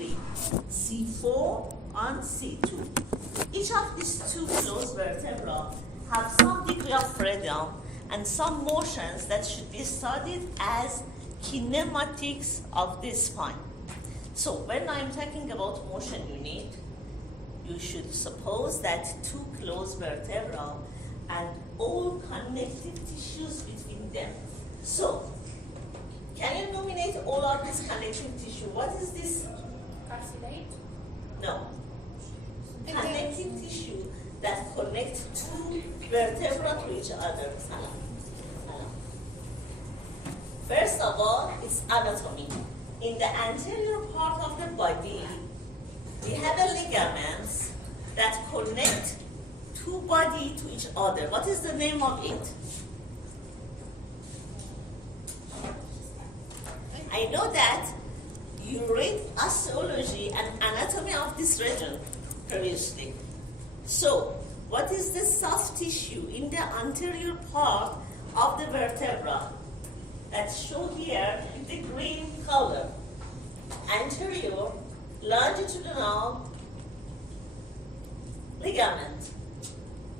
C3, C4 on C2. Each of these two closed vertebrae have some degree of freedom and some motions that should be studied as kinematics of the spine. So when I'm talking about motion unit, you should suppose that two closed vertebrae and all connective tissues between them. So, can you nominate all of this connective tissue? What is this? Cartilage? No. Connective tissue that connect two vertebrae to each other. First of all, it's anatomy. In the anterior part of the body, we have a ligaments that connect two body to each other. What is the name of it? I know that you read osteology and anatomy of this region previously. So, what is the soft tissue in the anterior part of the vertebra? That's shown here in the green color. Anterior longitudinal ligament.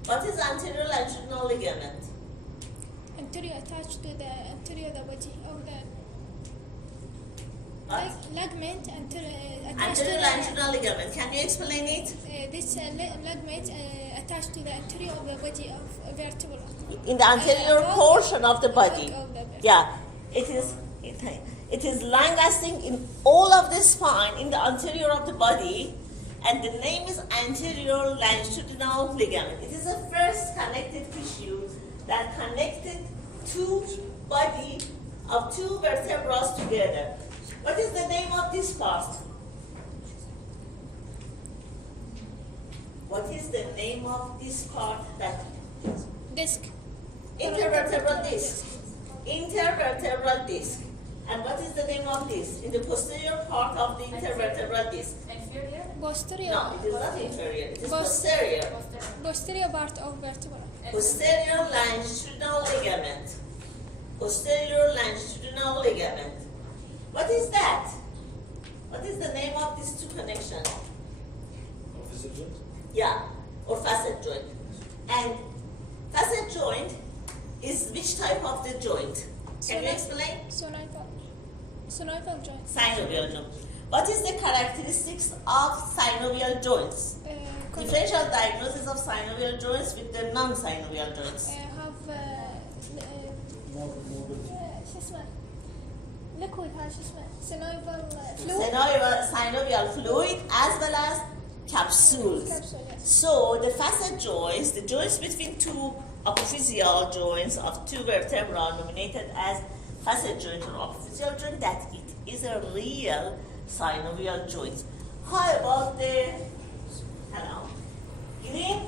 What is anterior longitudinal ligament? Anterior attached to the anterior the body of the ligament Anterior longitudinal ligament. Can you explain it? This ligament attached to the anterior of the body of vertebra. In the anterior portion of the body. Of the Yeah, it is long-lasting in all of the spine in the anterior of the body, and the name is anterior longitudinal ligament. It is the first connective tissue that connected two body of two vertebrae together. What is the name of this part? What is the name of this part that? disc. Intervertebral disc. Intervertebral disc. And what is the name of this? In the posterior part of the intervertebral disc. Inferior? Posterior. No, it is not inferior. It is posterior. Posterior part of vertebra. Posterior longitudinal ligament. Posterior longitudinal ligament. What is that? What is the name of these two connections? Facet joint? Yeah, or facet joint. And facet joint is which type of the joint? Can you explain? Synovial joint. Synovial joint. What is the characteristics of synovial joints? Differential diagnosis of synovial joints with the non-synovial joints. Have liquid Synovial fluid as well as capsules. So the facet joints, the joints between two apophyseal joints of two vertebrae nominated as facet joint or apophyseal joint, that it is a real synovial joint. How about the green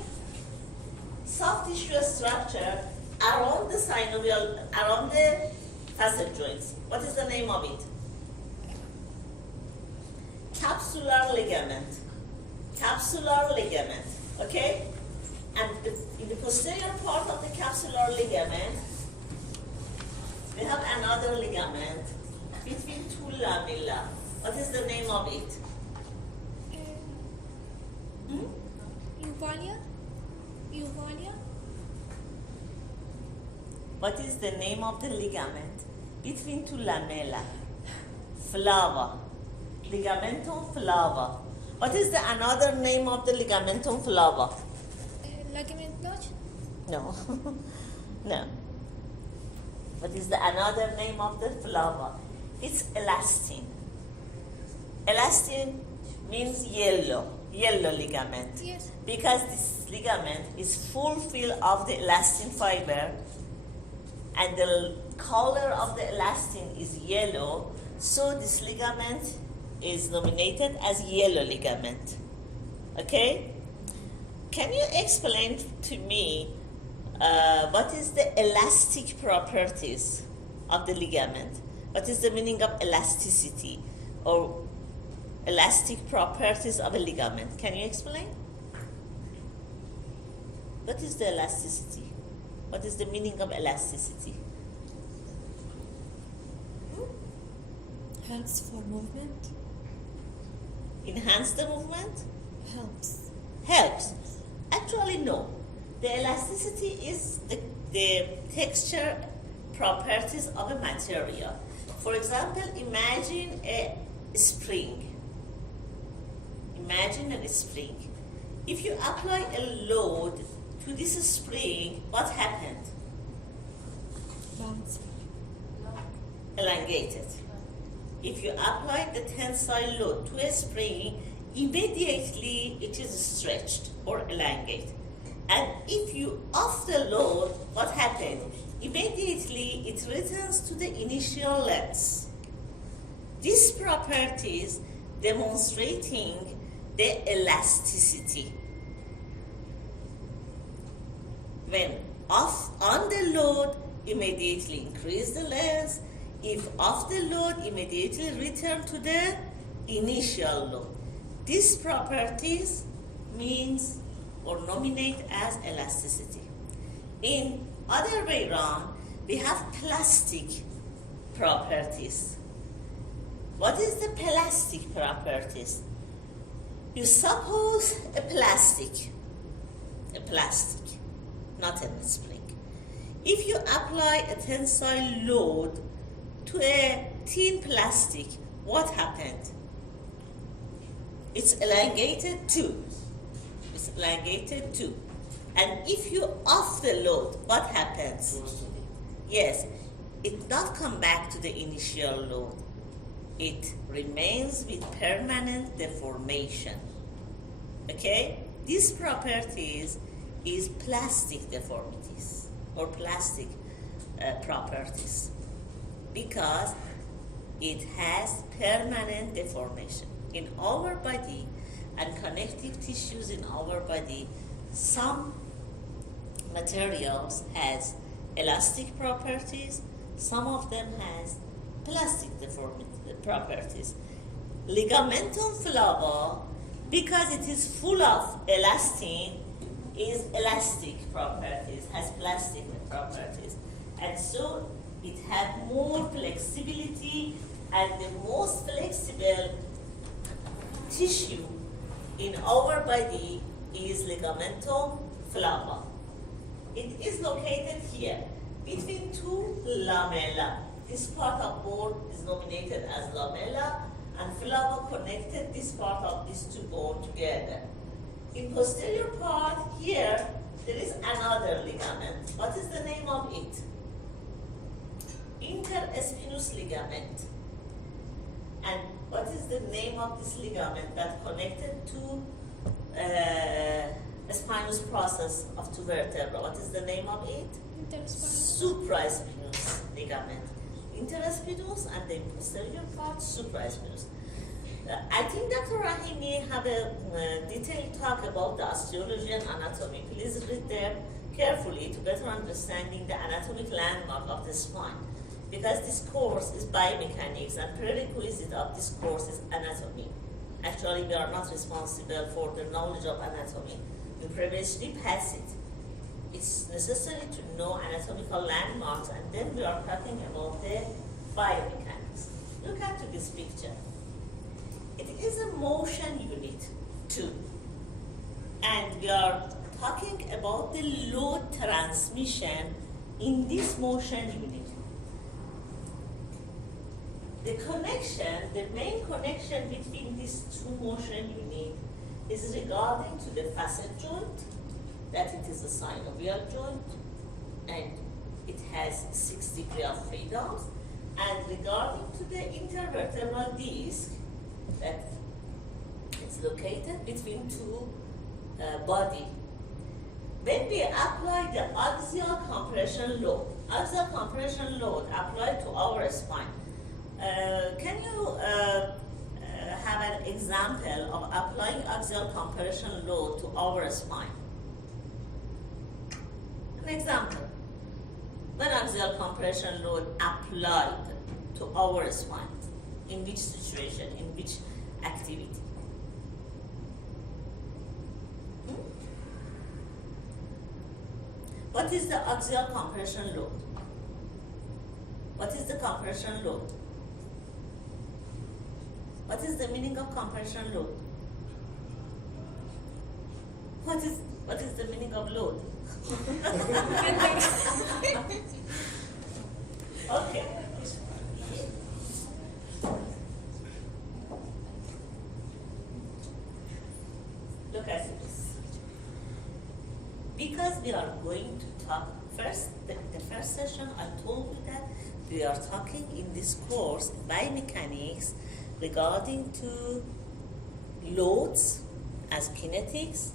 soft tissue structure around the synovial, around the facet joints? What is the name of it? Capsular ligament. Capsular ligament. Okay? And in the posterior part of the capsular ligament, we have another ligament between two lamella. What is the name of it? Uvalia. What is the name of the ligament between two lamella? Flava. Ligamentum flava. What is the another name of the ligamentum flava? Ligament notch. No. No. What is the another name of the flava? It's elastin. Elastin means yellow ligament. Yes. Because this ligament is full of the elastin fiber, and the color of the elastin is yellow, so this ligament is nominated as yellow ligament. Okay? Can you explain to me what is the elastic properties of the ligament? What is the meaning of elasticity or elastic properties of a ligament? Can you explain? What is the elasticity? What is the meaning of elasticity? Helps for movement. enhance the movement? Helps. Helps. Actually, no. The elasticity is the texture properties of a material. For example, imagine a spring. Imagine a spring. If you apply a load to this spring, what happened? Bounce. Elongated. If you apply the tensile load to a spring, immediately it is stretched or elongated. And if you off the load, what happened? Immediately it returns to the initial length. These properties demonstrating the elasticity. When off on the load, immediately increase the length. If off the load, immediately return to the initial load. These properties means or nominate as elasticity. In other way around, we have plastic properties. What is the plastic properties? You suppose a plastic, not a spring. If you apply a tensile load to a thin plastic, what happened? It's elongated too. It's elongated too. And if you off the load, what happens? Yes, it not come back to the initial load. It remains with permanent deformation. Okay? These properties is plastic deformities or plastic properties because it has permanent deformation. In our body and connective tissues in our body, some materials has elastic properties, some of them has plastic deformity properties. Ligamentum flava, because it is full of elastin, is elastic properties, has plastic properties. And so it has more flexibility, and the most flexible tissue in our body is ligamentum flava. It is located here between two lamella. This part of bone is nominated as lamella, and flava connected this part of these two bones together. In posterior part here, there is another ligament. What is the name of it? Interspinous ligament. And what is the name of this ligament that connected to spinous process of two vertebrae? What is the name of it? Supraspinous ligament. Interspinous and the posterior part supraspinous. I think Dr. Rahimi have a detailed talk about the osteology and anatomy. Please read them carefully to better understanding the anatomic landmark of the spine. Because this course is biomechanics and prerequisite of this course is anatomy. Actually, we are not responsible for the knowledge of anatomy. We previously pass it. It's necessary to know anatomical landmarks, and then we are talking about the biomechanics. Look at this picture. It is a motion unit too. And we are talking about the load transmission in this motion unit. The connection, the main connection between these two motion units is regarding to the facet joint, that it is a synovial joint, and it has 6 degrees of freedom, and regarding to the intervertebral disc, that it's located between two body. When we apply the axial compression load applied to our spine, can you have an example of applying axial compression load to our spine? An example. When axial compression load applied to our spine, in which situation, in which activity? What is the axial compression load? What is the compression load? What is the meaning of compression load? What is the meaning of load? Okay. Look at this. Because we are going to talk first, the first session I told you that we are talking in this course biomechanics regarding to loads as kinetics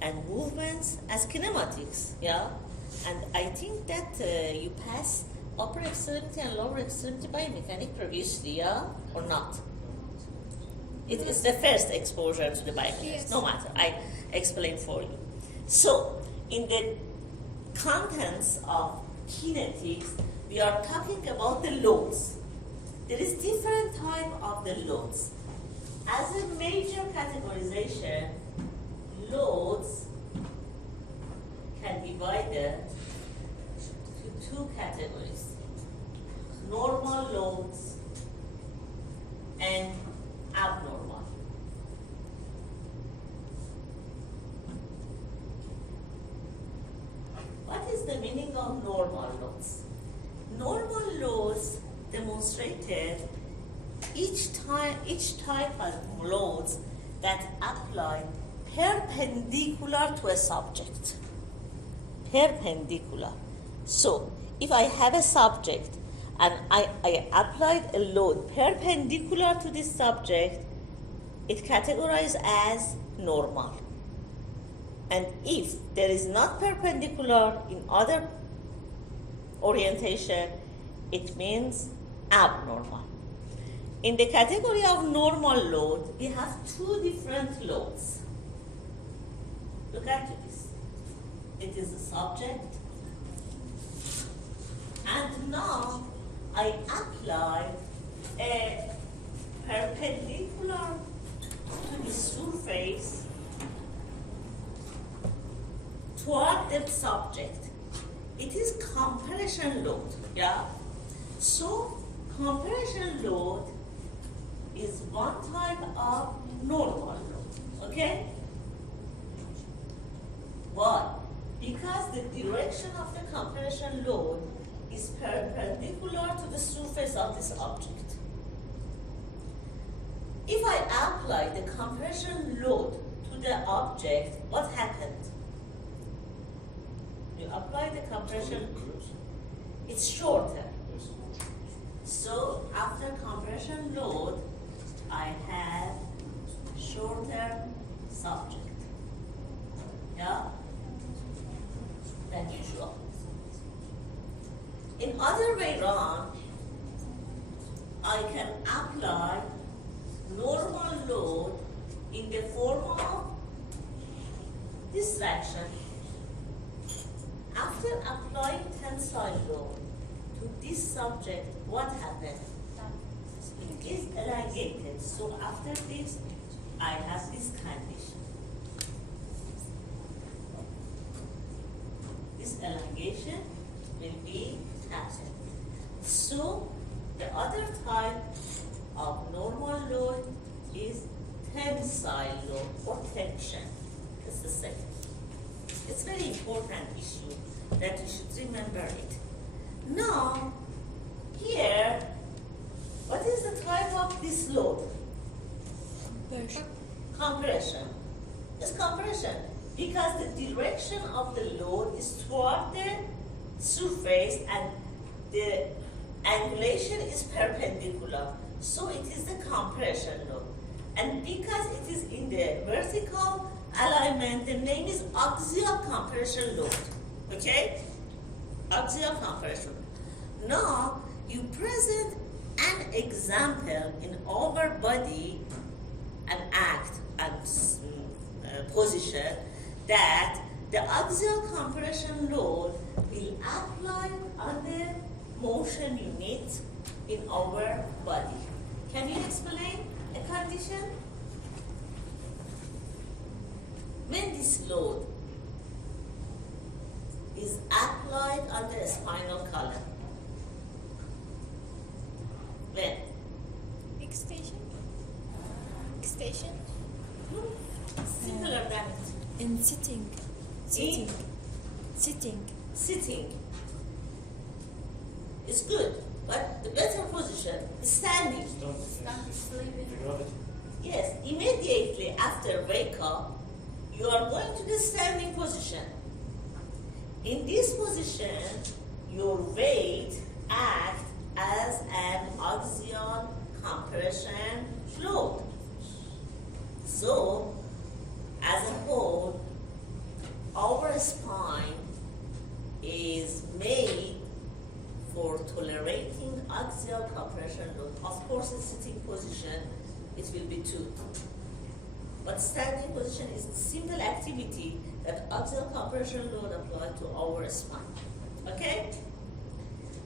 and movements as kinematics, yeah? And I think that you passed upper extremity and lower extremity biomechanics previously, yeah? Or not? It is the first exposure to the biomechanics. Yes. No matter, I explain for you. So, in the contents of kinetics, we are talking about the loads. There is different type of the loads. As a major categorization, loads can be divided to two categories: normal loads and abnormal. What is the meaning of normal loads? Normal loads demonstrated each type of loads that apply perpendicular to a subject. Perpendicular. So, if I have a subject and I applied a load perpendicular to this subject, it categorized as normal. And if there is not perpendicular in other orientation, it means abnormal. In the category of normal load, we have two different loads. Look at this. It is a subject. And now I apply a perpendicular to the surface toward the subject. It is compression load, yeah? So, compression load is one type of normal load, okay? Why? Because the direction of the compression load is perpendicular to the surface of this object. If I apply the compression load to the object, what happened? You apply the compression, it's shorter. So after compression load, I have shorter subject. Yeah? Than usual. In other way around, I can apply normal load in the form of distraction. After applying tensile load to this subject, what happened? It is elongated. So after this, I have this condition. This elongation will be absent. So the other type of normal load is tensile load or tension. It's the second. It's a very important issue that you should remember it. Now, here, what is the type of this load? Compression. It's compression because the direction of the load is toward the surface and the angulation is perpendicular. So it is the compression load. And because it is in the vertical alignment, the name is axial compression load. Okay? Axial compression. Now, you present an example in our body, an act and position that the axial compression load will apply on the motion unit in our body. Can you explain a condition? When this load is applied on the spinal column, when? Extension. station. Simpler than it. In sitting. In sitting is good, but the better position is standing. The gravity. Yes, immediately after wake up, you are going to the standing position. In this position, your weight acts as an axial compression load. So, as a whole, our spine is made for tolerating axial compression load. Of course, in sitting position, it will be 2. But standing position is a simple activity that axial compression load applied to our spine. Okay?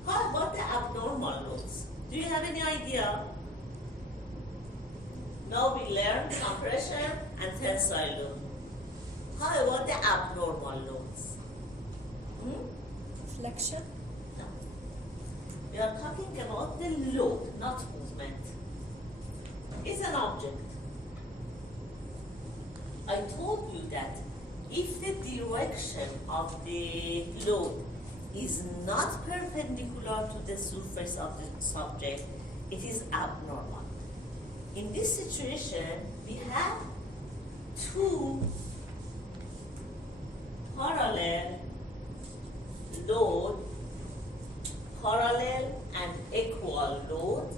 How about the abnormal loads? Do you have any idea? Now we learn compression and tensile load. How about the abnormal loads? Flexion. No. We are talking about the load, not movement. It's an object. I told you that if the direction of the load is not perpendicular to the surface of the subject, it is abnormal. In this situation, we have 2 parallel load, parallel and equal load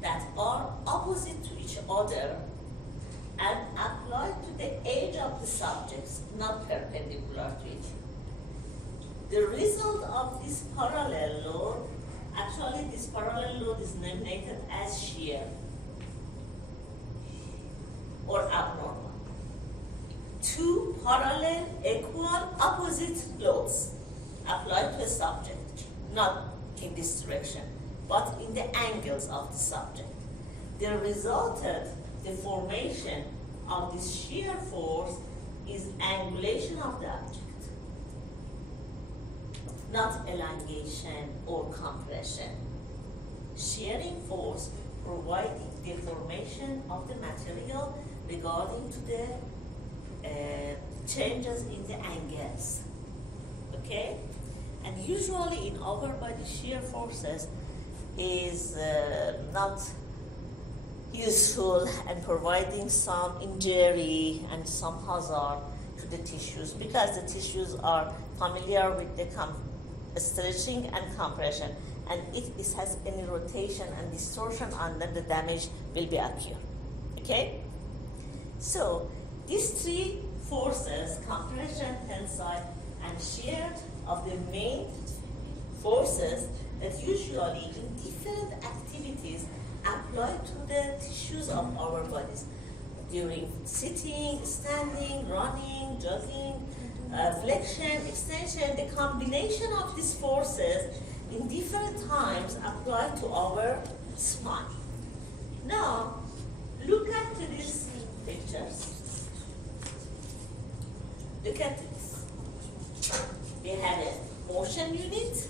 that are opposite to each other and applied to the edge of the subjects, not perpendicular to each other. The result of this parallel load, actually this parallel load is denominated as shear or abnormal. 2 parallel, equal, opposite loads applied to a subject, not in this direction, but in the angles of the subject. The resulted deformation of this shear force is angulation of the object, not elongation or compression. Shearing force providing deformation of the material regarding to the changes in the angles. Okay? And usually in upper body shear forces is not useful and providing some injury and some hazard to the tissues because the tissues are familiar with the stretching and compression, and if this has any rotation and distortion, and then the damage will be occur. Okay? So these 3 forces, compression, tensile, and shear, of the main forces that usually in different activities apply to the tissues of our bodies during sitting, standing, running, jogging, flexion, extension. The combination of these forces in different times apply to our spine. Now, look at these pictures. Look at this. We have a motion unit.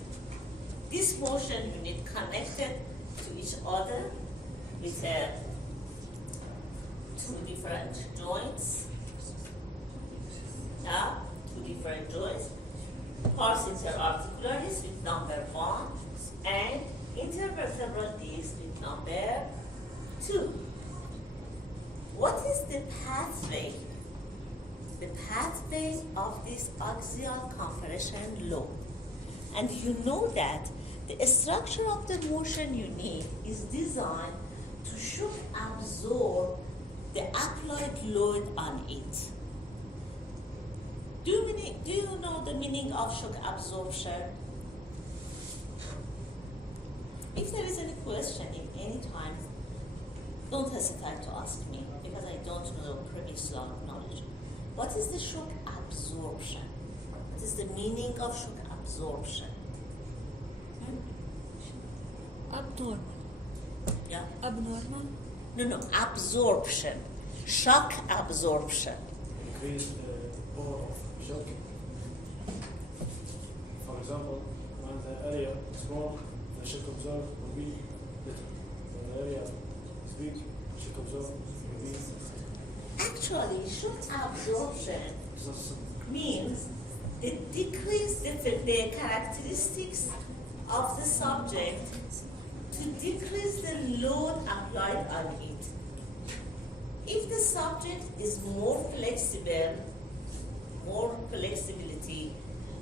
This motion unit connected to each other with 2 different joints. 2 different joints. Pars interarticularis with number 1 and intervertebral disc with number 2. What is the pathway? The pathway of this axial compression load. And you know that the structure of the motion unit is designed to shock absorb the applied load on it. Do you know the meaning of shock absorption? If there is any question in any time, don't hesitate to ask me because I don't know the previous knowledge. What is the shock absorption? What is the meaning of shock absorption? Abnormal. Yeah? Abnormal. No, absorption. Shock absorption. Increase the power of shock. For example, when the area is small, the shock absorb will be better. When the area is big, shock absorption means Actually, shock absorption means the decrease the characteristics of the subject to decrease the load applied on it. If the subject is more flexibility,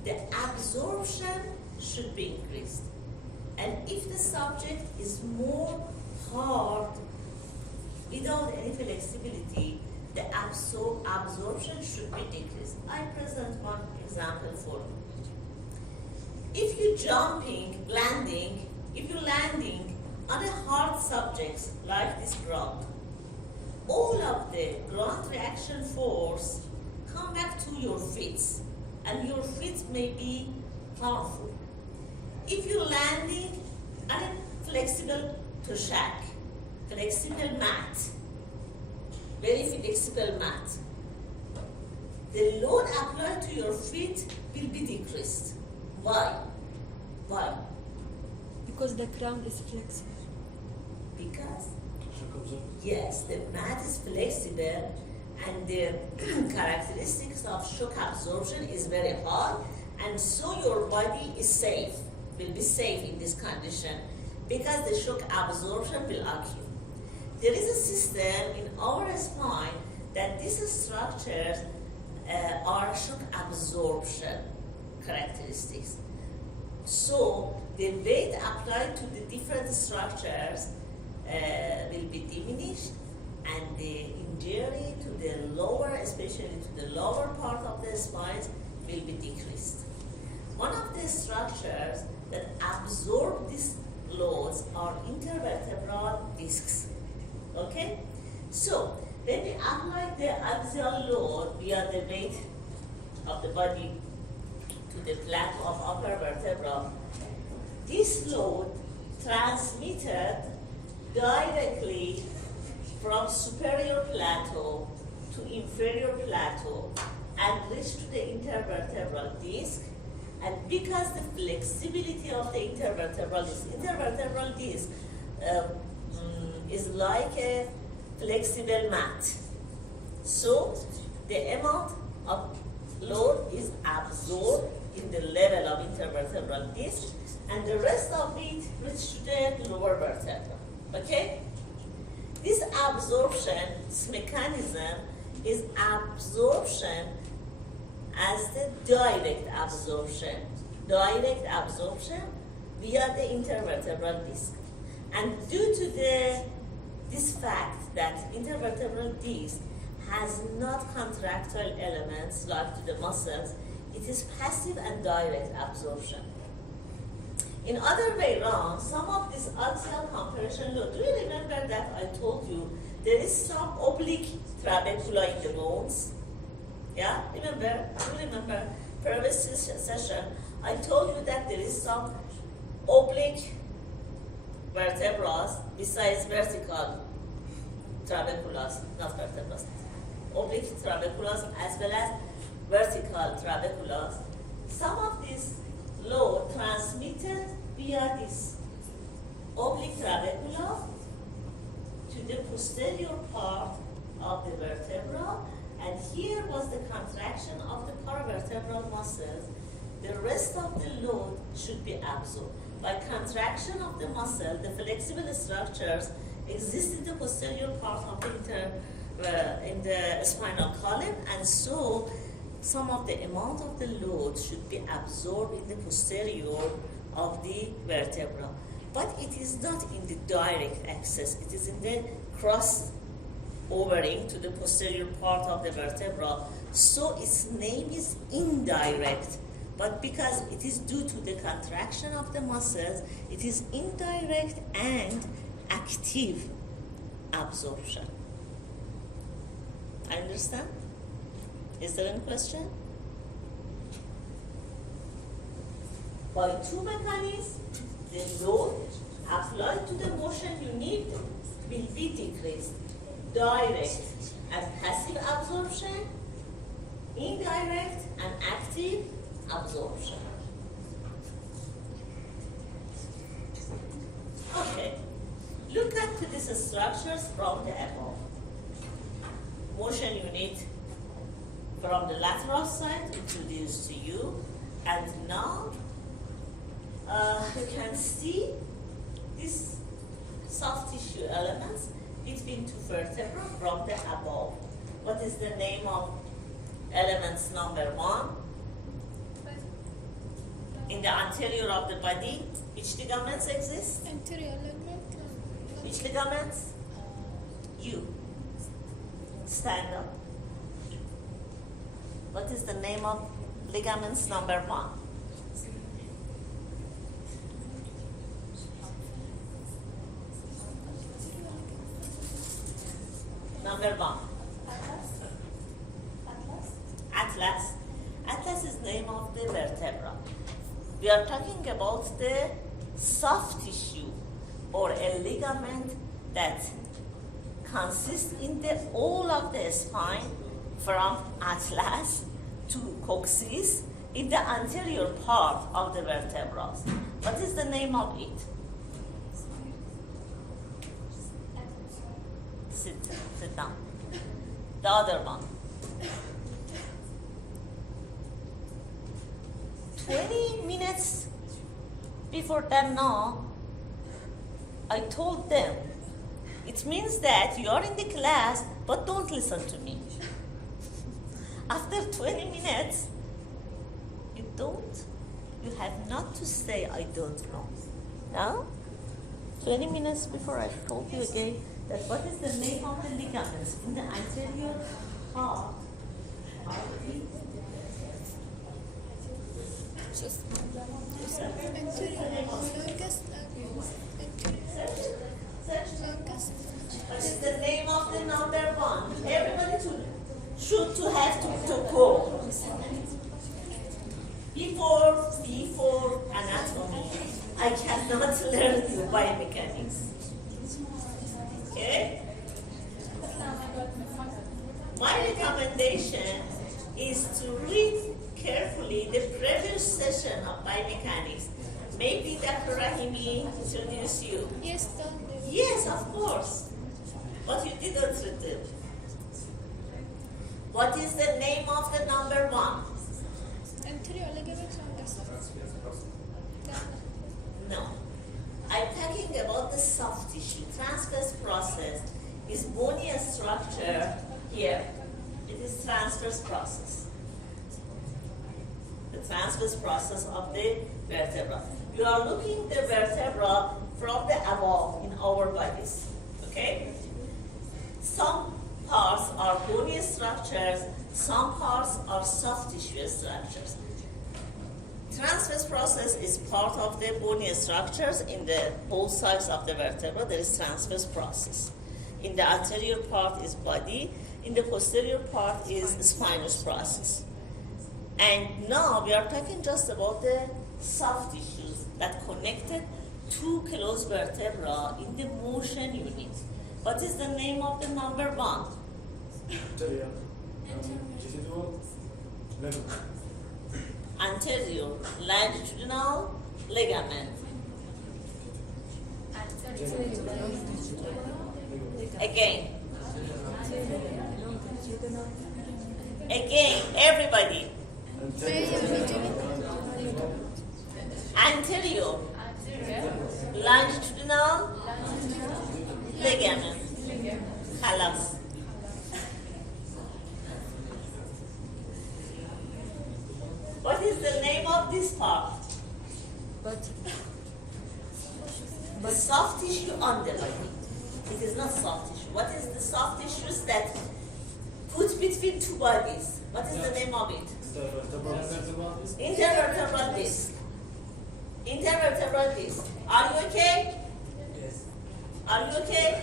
the absorption should be increased. And if the subject is more hard, without any flexibility, the absorption should be decreased. I present one example for you. If you're landing on a hard subject like this ground, all of the ground reaction force come back to your feet, and your feet may be harmful. If you're landing on a flexible tushak, flexible mat, very flexible mat, the load applied to your feet will be decreased. Why? Because the ground is flexible. Because shock absorption. yes, the mat is flexible and the characteristics of shock absorption is very high, and so your body is safe, will be safe in this condition because the shock absorption will occur. There is a system in our spine that these structures are shock absorption characteristics. So the weight applied to the different structures will be diminished, and the injury to the lower, especially to the lower part of the spines, will be decreased. One of the structures that absorb these loads are intervertebral discs. Okay? So when we apply the axial load via the weight of the body to the plateau of upper vertebra, this load transmitted directly from superior plateau to inferior plateau and reach to the intervertebral disc. And because the flexibility of the intervertebral disc is like a flexible mat, so the amount of load is absorbed in the level of intervertebral disc, and the rest of it reaches to the lower vertebra. Okay? This absorption, this mechanism is absorption as the direct absorption via the intervertebral disc. And due to this fact that intervertebral disc has not contractile elements like to the muscles, it is passive and direct absorption. In other way around, some of this axial compression load, do you remember that I told you there is some oblique trabecula in the bones? Yeah, remember? You remember previous session, I told you that there is some oblique vertebrae besides vertical trabeculas, not vertebrae, oblique trabeculas as well as vertical trabeculas. Some of these load transmitted via this oblique trabecula to the posterior part of the vertebra, and here was the contraction of the paravertebral muscles. The rest of the load should be absorbed. By contraction of the muscle, the flexible structures exist in the posterior part of the in the spinal column, and so some of the amount of the load should be absorbed in the posterior of the vertebra. But it is not in the direct access, it is in the cross overing to the posterior part of the vertebra, so its name is indirect. But because it is due to the contraction of the muscles, it is indirect and active absorption. I understand? Is there any question? By two mechanisms, the load applied to the motion unit will be decreased. Direct and passive absorption, indirect and active absorption. Okay, Look at these structures from the above. Motion unit from the lateral side introduced to you, and now you can see these soft tissue elements between two vertebrae from the above. What is the name of elements number 1? In the anterior of the body, which ligaments exist? Anterior ligament. Which ligaments? You. Stand up. What is the name of ligaments number 1? Number 1. Atlas. Atlas is name of the vertebra. We are talking about the soft tissue or a ligament that consists in the all of the spine from atlas to coccyx in the anterior part of the vertebra. What is the name of it? Sit down. The other one. 20 minutes before that now, I told them, it means that you are in the class, but don't listen to me. After 20 minutes, you have not to say, I don't know. No? 20 minutes before I told you again that what is the name of the ligaments in the anterior part of the What is the name of the number 1? Everybody should have to go. Before anatomy, I cannot learn you biomechanics. Okay? My recommendation is to read carefully the previous session of biomechanics. Maybe Dr. Rahimi introduced you. Yes, done. Yes, of course. But you didn't read it. What is the name of the number 1? Anterior ligament longus. No. I'm talking about the soft tissue. Transverse process is bony structure here. It is transverse process. The transverse process of the vertebra. You are looking the vertebra from the above in our bodies. Okay? Some parts are bony structures, some parts are soft tissue structures. Transverse process is part of the bony structures in the both sides of the vertebra. There is transverse process. In the anterior part is body, in the posterior part is spinous process. And now we are talking just about the soft tissues that connected two closed vertebra in the motion unit. What is the name of the number 1? Anterior. Residual. Ligament. Anterior longitudinal ligament. Again. Again, everybody. Anterior longitudinal ligament. خلاص. What is the name of this part? The soft tissue on the body. It is not soft tissue. What is the soft tissues that put between two bodies? What is the name of it? Intervertebral disc. Intervertebral disc. Are you okay? Yes. Are you okay?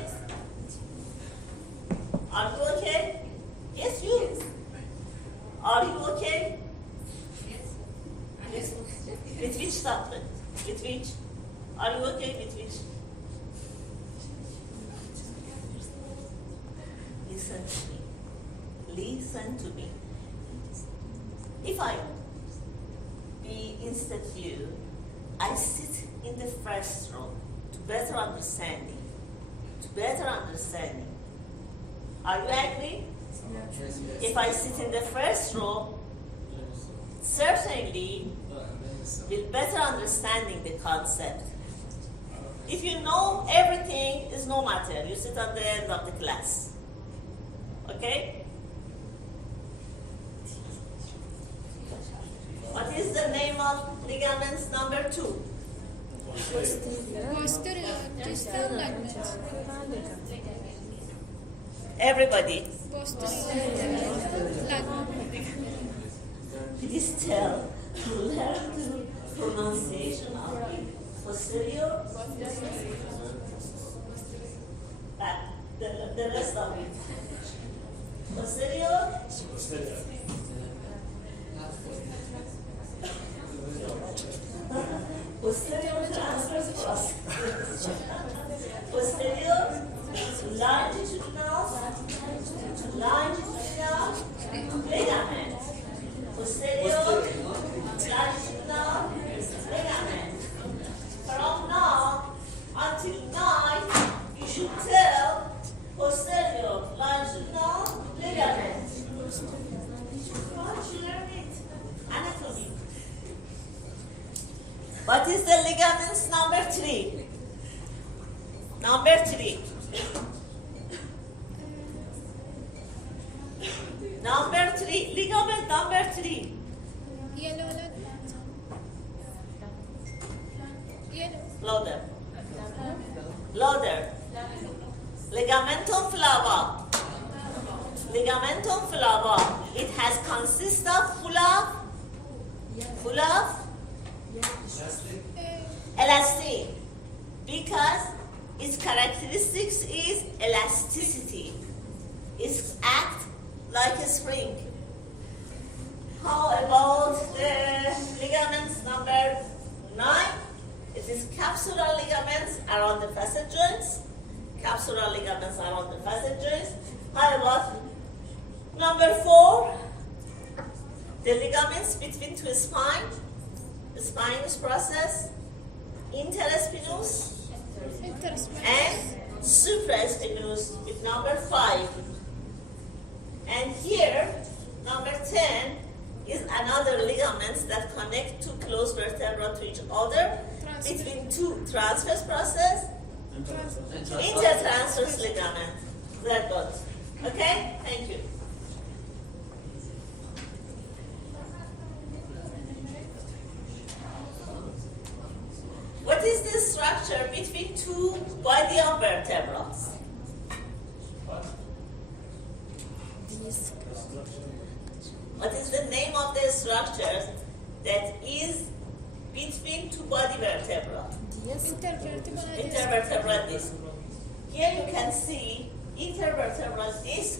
Are you okay? Yes, you. Are you okay? Yes. With which supplement? With which? Are you okay with which? Listen to me. Listen to me. If I be instead you, I sit in the first row to better understanding. to better understanding. Are you agree? Yes. If I sit in the first row, certainly with better understanding the concept. If you know everything, is no matter. You sit at the end of the class. Okay? What is the name of ligaments number 2? posterior distal ligament. Everybody. Posterior ligament. Please tell to learn the pronunciation of it. Posterior. The rest of it. Posterior. Posterior transverse process. Posterior longitudinal ligament. Posterior longitudinal ligament. From now until night, you should tell posterior longitudinal ligament. Once you learn it, anatomy. What is the ligaments number 3? Number 3. Number 3. Ligament number 3. Yellow ligament. Yellow. Loader. Loader. Ligamentum flava. Ligamentum flava. It has consist of full of elastic, because its characteristics is elasticity. It acts like a spring. How about the ligaments number 9? It is capsular ligaments around the facet joints. Capsular ligaments around the facet joints. How about number 4? The ligaments between two spines. The spinous process. Interspinous and supraspinous with number 5. And here, number 10 is another ligaments that connect two close vertebrae to each other between two transverse process, intertransverse ligament. Very good. Okay? Thank you. What is the structure between two body of vertebrae? What is the name of the structure that is between two body vertebrae? Intervertebral disc. Here you can see intervertebral disc.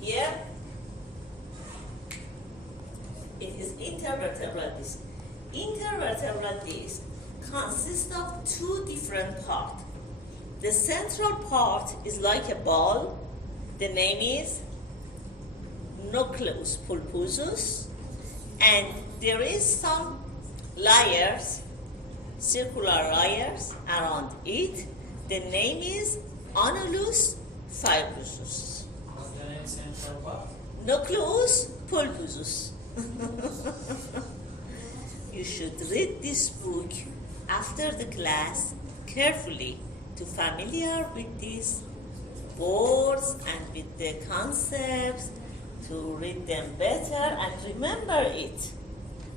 Here it is intervertebral disc. Intervertebral disc consists of two different parts. The central part is like a ball. The name is nucleus pulposus, and there is some layers, circular layers around it. The name is annulus fibrosus. What's the name central what? Nucleus pulposus. You should read this book after the class carefully to familiar with these words and with the concepts, to read them better and remember it.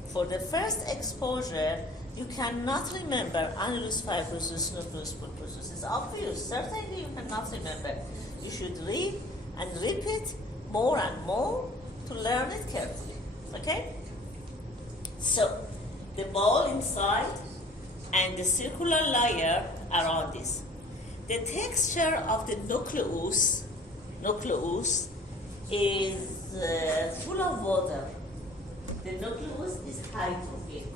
For the first exposure, you cannot remember annulus fibrosus, nucleus pulposus. It's obvious. Certainly you cannot remember. You should read and repeat more and more to learn it carefully. Okay? So, the ball inside and the circular layer around this. The texture of the nucleus is full of water. The nucleus is hydrophilic.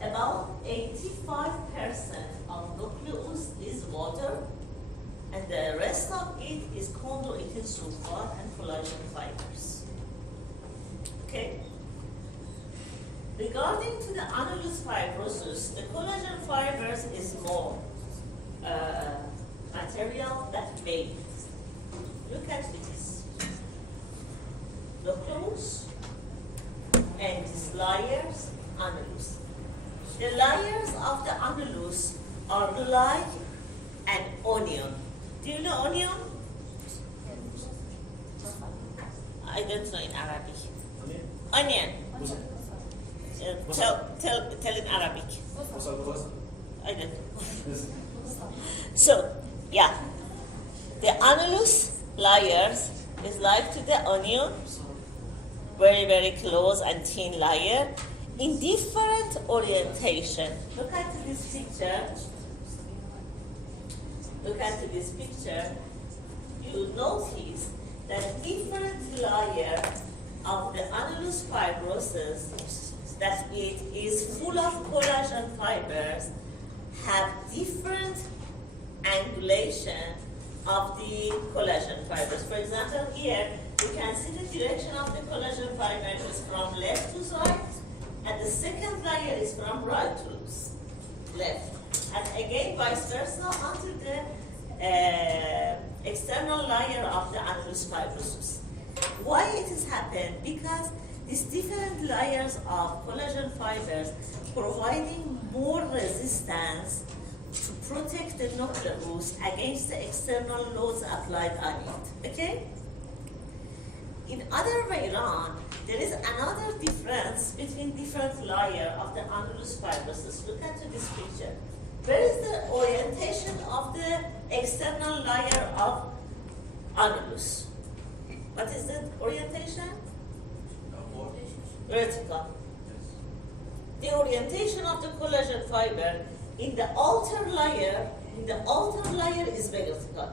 About 85% of nucleus is water, and the rest of it is chondroitin sulfate and collagen fibers. Okay? Regarding to the annulus fibrosus, the collagen fibers is more material that made it. Look at this. Nucleus and these layers, annulus. The layers of the annulus are like an onion. Do you know onion? I don't know in Arabic. Onion. Tell in Arabic. I don't know. So, yeah. The annulus layers is like to the onion, very, very close and thin layer in different orientation. Look at this picture. Look at this picture. You notice that different layer of the annulus fibrosus, that it is full of collagen fibers, have different angulation of the collagen fibers. For example, here you can see the direction of the collagen fibers is from left to right, and the second layer is from right to left. And again, vice versa until the external layer of the annulus fibrosus. Why it has happened? Because these different layers of collagen fibers providing more resistance to protect the nucleus against the external loads applied on it. Okay? In other way around, there is another difference between different layers of the annulus fibrosus. Look at this picture. Where is the orientation of the external layer of annulus? What is the orientation? Vertical. The orientation of the collagen fiber in the outer layer, is vertical.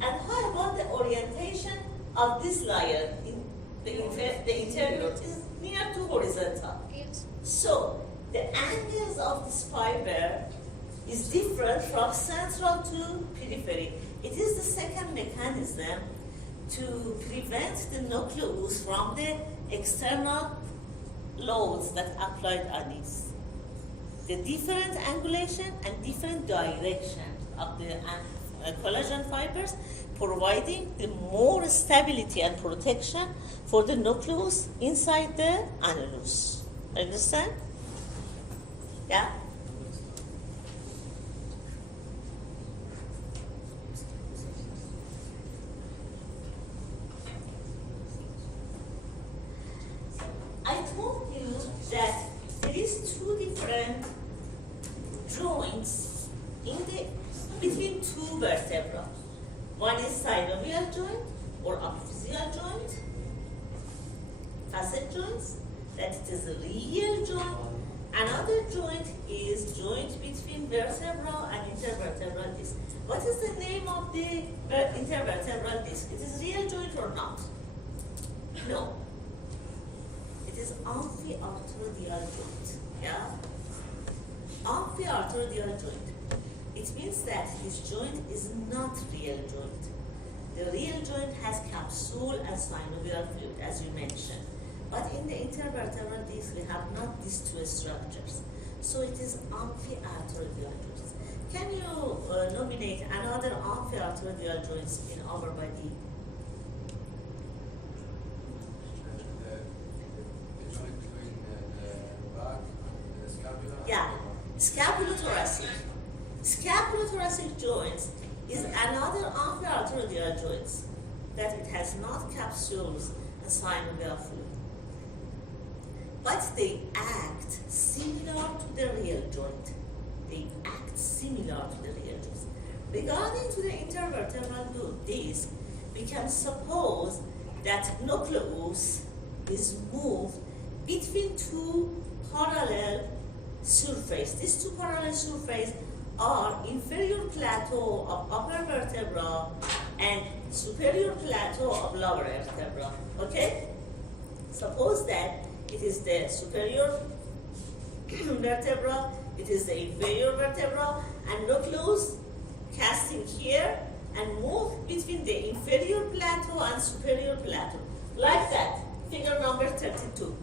And how about the orientation of this layer in the interior? It is near to horizontal. Yes. So the angles of this fiber is different from central to periphery. It is the second mechanism to prevent the nucleus from the external loads that applied on it. The different angulation and different direction of the collagen fibers providing the more stability and protection for the nucleus inside the annulus. Understand? Yeah? I told you that there is two different joints between two vertebrae. One is synovial joint or apophyseal joint, facet joints, that it is a real joint. Another joint is joint between vertebral and intervertebral disc. What is the name of the intervertebral disc? It is real joint or not? No. It is amphiarterodial joint. Yeah? Amphiarterodial joint. It means that this joint is not real joint. The real joint has capsule and synovial fluid, as you mentioned. But in the intervertebral disc, we have not these two structures. So it is amphiarterodial joints. Can you nominate another amphiarterodial joints in our body? The joint between the back and the scapula? Yeah, scapulothoracic. Scapulothoracic joints is another amphiarterodial joints that it has not capsules and synovial fluid. But they act similar to the real joint. They act similar to the real joint. Regarding to the intervertebral disc, we can suppose that nucleus is moved between two parallel surfaces. These two parallel surfaces are inferior plateau of upper vertebra and superior plateau of lower vertebra. Okay? Suppose that it is the superior vertebra, it is the inferior vertebra, and nucleus casting here and move between the inferior plateau and superior plateau. Like that, figure number 32.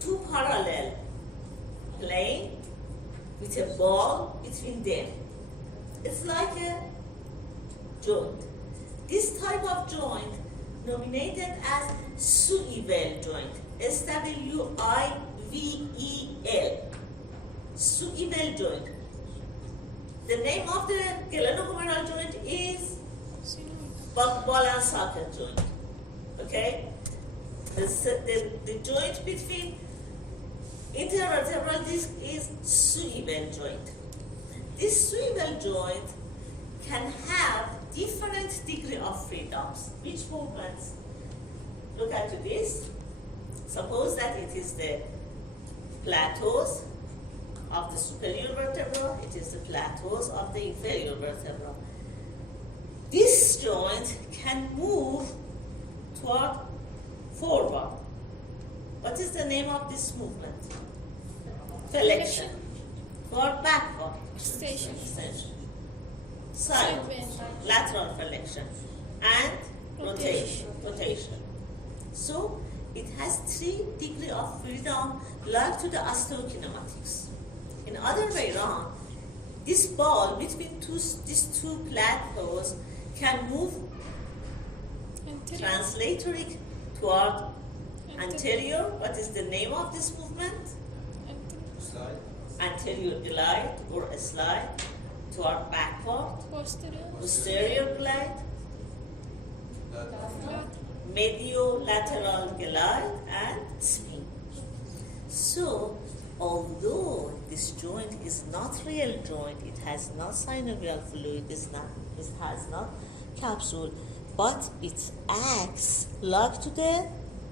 Two parallel plane with a ball between them. It's like a joint. This type of joint, nominated as Suivel joint, S-W-I-V-E-L, Suivel joint. The name of the glenohumeral joint is ball and socket joint. Okay? The joint between intervertebral disc is Suivel joint. This Suivel joint can have different degree of freedoms. Which movements? Look at this. Suppose that it is the plateaus of the superior vertebra, it is the plateaus of the inferior vertebra. This joint can move toward forward. What is the name of this movement? Flexion. Forward, backward. Extension. Sideways. Lateral flexion. And rotation. So it has 3 degrees of freedom like to the osteokinematics. In other way around, this ball between these two plateaus can move translatory toward anterior. What is the name of this movement? Slide. Anterior glide or a slide toward backward. Posterior glide. Mediolateral glide and spin. So, although this joint is not real joint, it has not synovial fluid, it has not capsule, but it acts like to the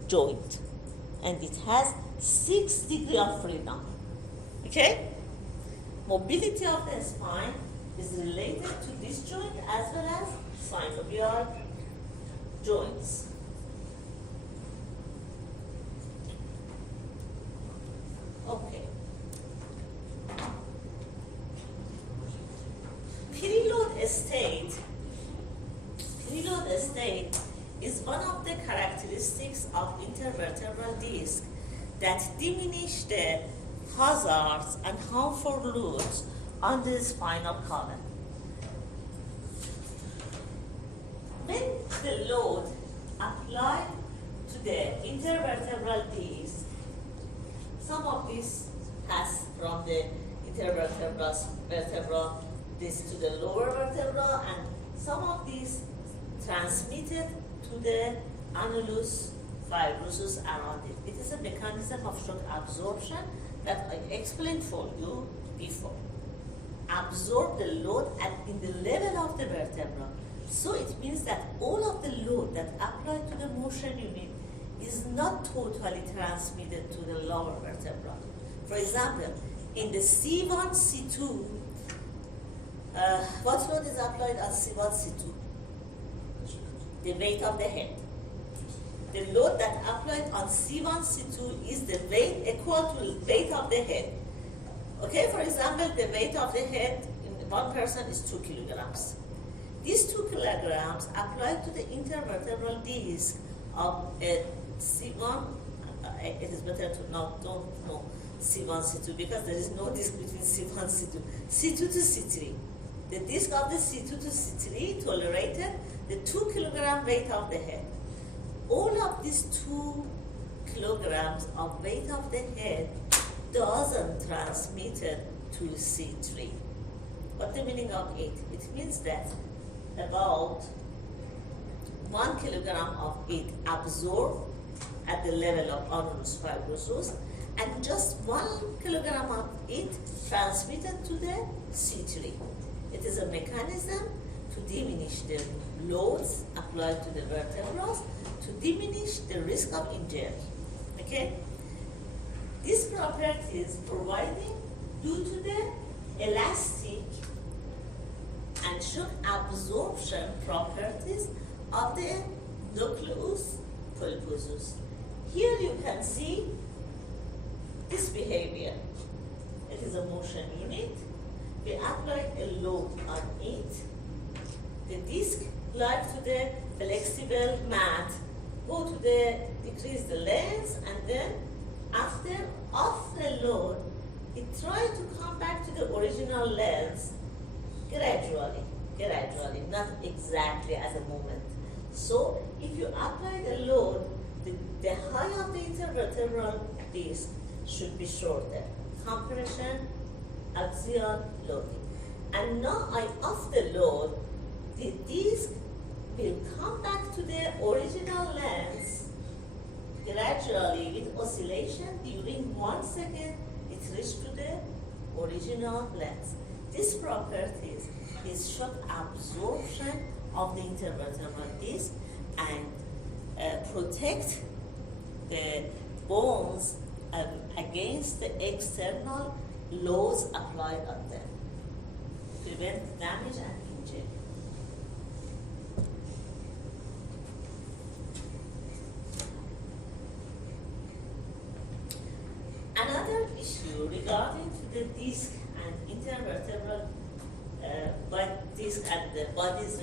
joint, and it has 6 degrees of freedom. Okay? Mobility of the spine is related to this joint as well as synovial joints. Okay. Preload state is one of the characteristics of intervertebral disc that diminish the hazards and harmful loads on the spinal column. When the load applied to the intervertebral disc, some of this pass from the intervertebral vertebra disc to the lower vertebra, and some of these transmitted to the annulus fibrosus around it. It is a mechanism of shock absorption that I explained for you before. Absorb the load in the level of the vertebra. So it means that all of the load that applied to the motion unit is not totally transmitted to the lower vertebra. For example, in the C1, C2, what load is applied on C1, C2? The weight of the head. The load that applied on C1, C2 is the weight equal to the weight of the head. Okay, for example, the weight of the head in one person is 2 kilograms. These 2 kilograms applied to the intervertebral disc of a C1, it is better to don't know C1, C2 because there is no disc between C1, C2. C2 to C3. The disc of the C2 to C3 tolerated the 2 kilogram weight of the head. All of these 2 kilograms of weight of the head doesn't transmit it to C3. What's the meaning of it? It means that about 1 kilogram of it absorbed at the level of annulus fibrosus, and just 1 kilogram of it transmitted to the C3. It is a mechanism to diminish the loads applied to the vertebrae, to diminish the risk of injury. Okay? This property is provided due to the elastic and shock absorption properties of the nucleus pulposus. Here you can see this behavior. It is a motion unit. We apply a load on it. The disc lies to the flexible mat, go to the decrease the length, and then after off the load, it tries to come back to the original length gradually. gradually, not exactly as a movement. So if you apply the load, the height of the intervertebral disc should be shorter. Compression, axial loading. And now I off the load, the disc will come back to the original length gradually with oscillation. During 1 second, it reaches to the original length. This property is shock absorption of the intervertebral disc and protect the bones against the external loads applied on them. Prevent damage and injury. Another issue regarding to the disc and intervertebral disc and the bodies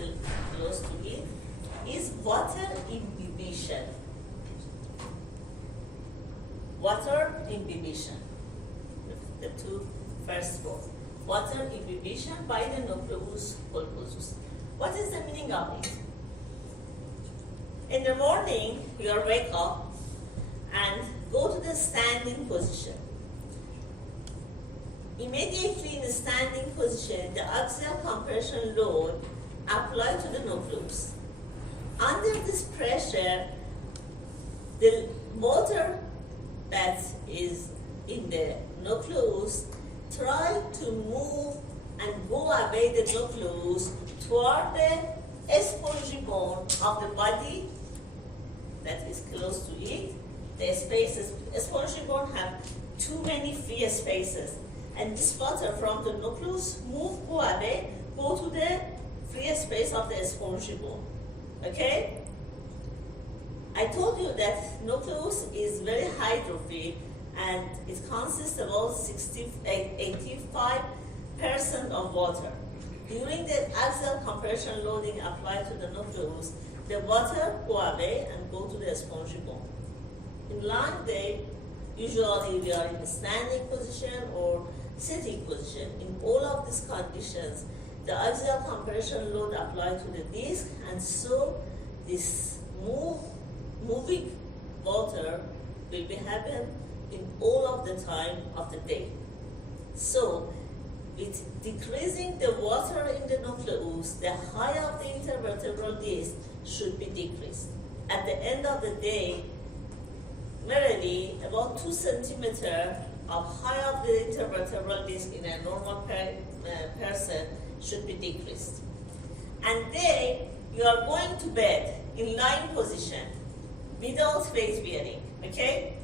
close to it is water imbibition. Water imbibition, the two first words. Water imbibition by the nucleus pulposus. What is the meaning of it? In the morning, you wake up and go to the standing position. Immediately in the standing position, the axial compression load applied to the nucleus. Under this pressure, the motor that is in the nucleus try to move and go away the nucleus toward the spongy bone of the body that is close to it. The spaces, spongy bone have too many free spaces, and this water from the nucleus go away, go to the free space of the spongy bone. Okay? I told you that nucleus is very hydrophilic and it consists about 85% of water. During the axial compression loading applied to the nucleus, the water go away and go to the spongy bone. In long day, usually we are in a standing position or sitting position. In all of these conditions, the axial compression load applied to the disc, and so this moving water will be happen in all of the time of the day. So, with decreasing the water in the nucleus, the height of the intervertebral disc should be decreased. At the end of the day, merely about 2 centimeters of height of the intervertebral disc in a normal person should be decreased. And then you are going to bed in lying position without weight bearing, okay?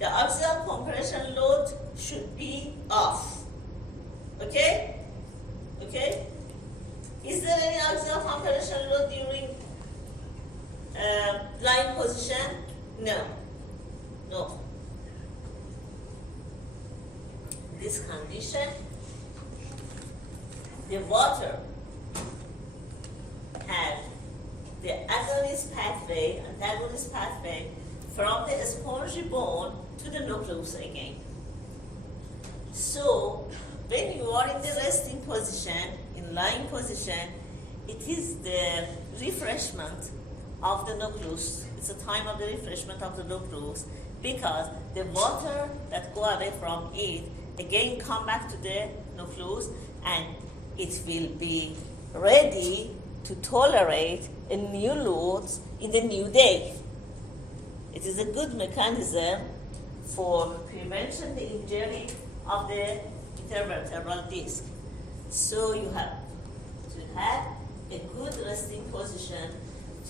The axial compression load should be off, okay? Okay? Is there any axial compression load during lying position? No. No. This condition, the water has the agonist pathway, antagonist pathway from the spongy bone to the nucleus again. So, when you are in the resting position, in lying position, it is the refreshment of the nucleus. It's a time of the refreshment of the nucleus because the water that go away from it again come back to the nucleus and it will be ready to tolerate a new load in the new day. It is a good mechanism for prevention the injury of the intervertebral disc. So you have to have a good resting position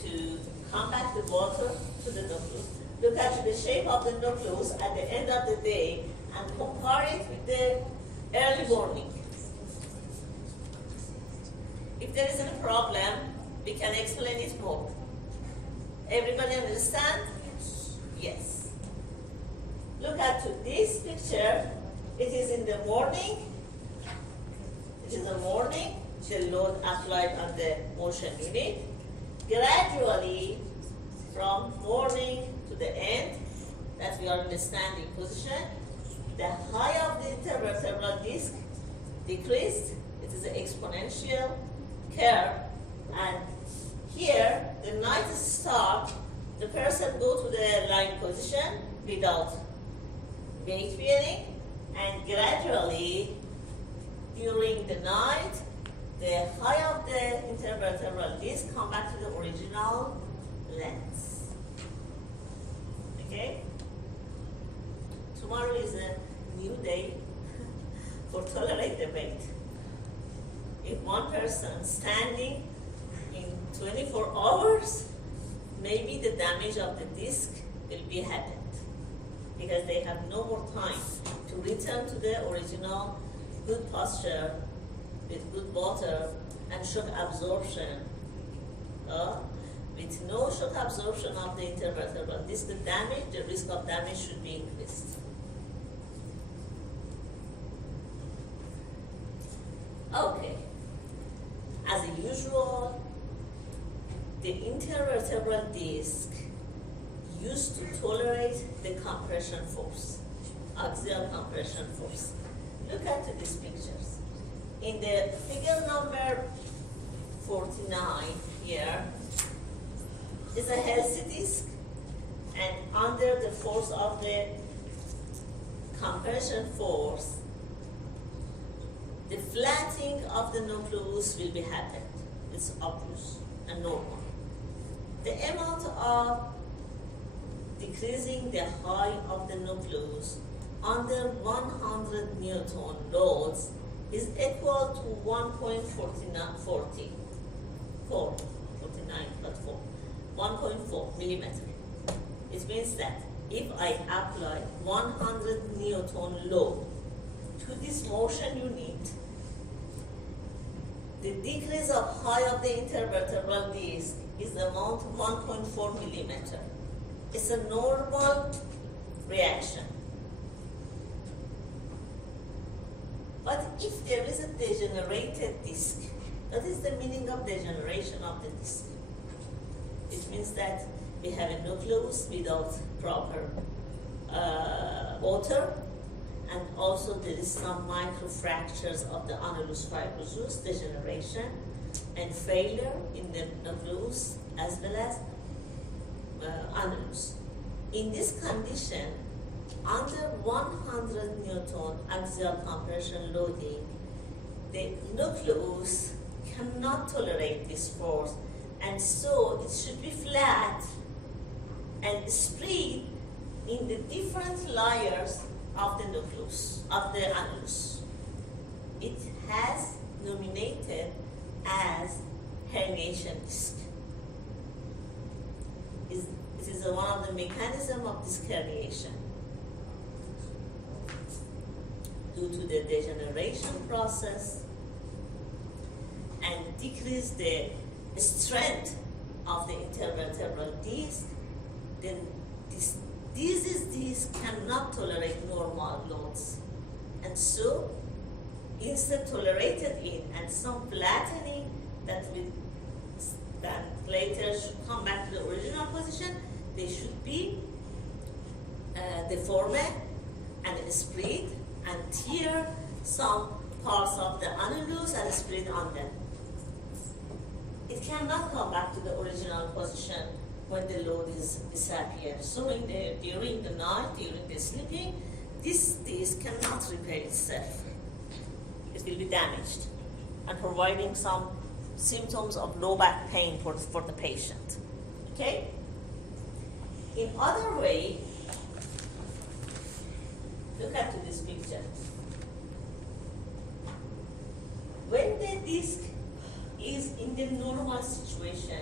to come back the water to the nucleus. Look at the shape of the nucleus at the end of the day and compare it with the early morning. If there is any problem, we can explain it more. Everybody understand? Yes. Look at this picture. It is in the morning. It is the morning. The load applied on the motion unit. Gradually, from morning to the end, that we are in the standing position, the height of the intervertebral disc decreased. It is an exponential curve, and here the night start, the person go to the lying position without weight bearing, and gradually during the night, the high of the intervertebral disc come back to the original length. Okay? Tomorrow is a new day for tolerate the weight. If one person standing in 24 hours, maybe the damage of the disc will be happened because they have no more time to return to the original good posture with good water and shock absorption. With no shock absorption of the intervertebral disc, the risk of damage should be increased. Okay, as usual, the intervertebral disc used to tolerate the compression force, axial compression force. Look at these pictures. In the figure number 49 here is a healthy disc, and under the force of the compression force, the flattening of the nucleus will be happened. It's obvious and normal. The amount of decreasing the height of the nucleus under 100 Newton loads is equal to 1.4 millimeter. It means that if I apply 100 Newton load to this motion unit, the decrease of height of the intervertebral disc is amount 1.4 millimeter. It's a normal reaction. But if there is a degenerated disc, what is the meaning of degeneration of the disc? It means that we have a nucleus without proper water, and also there is some microfractures of the annulus fibrosus, degeneration, and failure in the nucleus as well as annulus. In this condition, under 100 Newton axial compression loading, the nucleus cannot tolerate this force, and so it should be flat and spread in the different layers of the nucleus, of the annulus. It has nominated as herniation disc. It is one of the mechanisms of this herniation. Due to the degeneration process and decrease the strength of the intervertebral disc, then this disc cannot tolerate normal loads, and so instead tolerated in and some flattening that later should come back to the original position, they should be deformed and spread and tear some parts of the annulus and spread on them. It cannot come back to the original position when the load is disappeared. So during the night, during the sleeping, this disc cannot repair itself. It will be damaged and providing some symptoms of low back pain for the patient. Okay? In other way, look at this picture. When the disc is in the normal situation,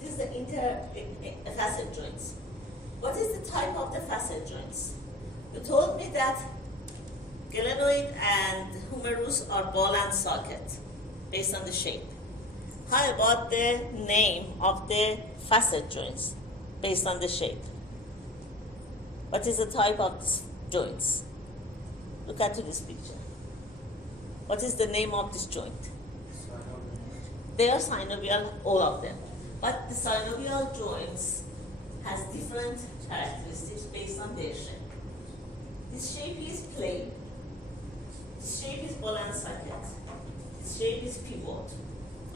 it is the facet joints. What is the type of the facet joints? You told me that glenoid and humerus are ball and socket based on the shape. How about the name of the facet joints based on the shape? What is the type of these joints? Look at this picture. What is the name of this joint? They are synovial, all of them. But the synovial joints has different characteristics based on their shape. This shape is plane. This shape is ball and socket. This shape is pivot.